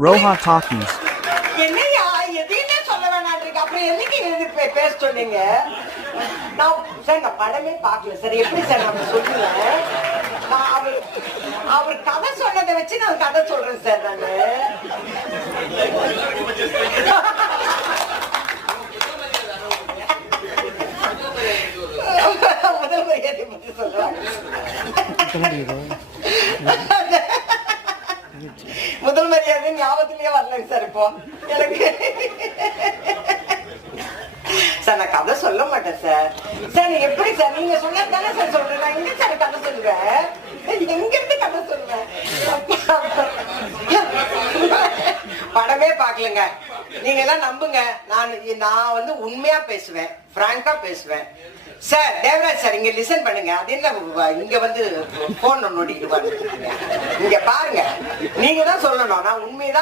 Roha Talkies. என்னையா எதையுமே சொல்ல வேணாம் இருக்கு. அப்புறம் என்னைக்கு எழுதி பேச சொன்னீங்க? நான் சார் நான் படமே பார்க்கல சார். எப்படி சார் நான் சொல்லுவேன்? அவர் கதை சொன்னதை வச்சு நான் கதை சொல்றேன் சார். நானு முதல் மரியாதை பத்தி சொல்லுவாங்க. முதல் மரியாதை ஞாபகத்திலேயே வரலங்க சார். இப்போ எனக்கு சார் நான் கதை சொல்ல மாட்டேன் சார். சார் நீங்க எப்படி சார் நீங்க சொன்னதானே சார் சொல்றேன். நான் எங்க சார் கதை சொல்லுவேன்? எங்க இருந்து கதை சொல்லுவேன்? படமே பாக்கலங்க. நீங்க எல்லாம் நம்புங்க. நான் வந்து உண்மையா பேசுவேன், பிராங்கா பேசுவேன் சார். தேவராஜ் சார் இங்க லிசன் பண்ணுங்க. அது என்ன இங்க வந்து போன் நோண்டிட்டு இங்க பாருங்க. நீங்க தான் சொல்லணும். நான் உண்மையதான்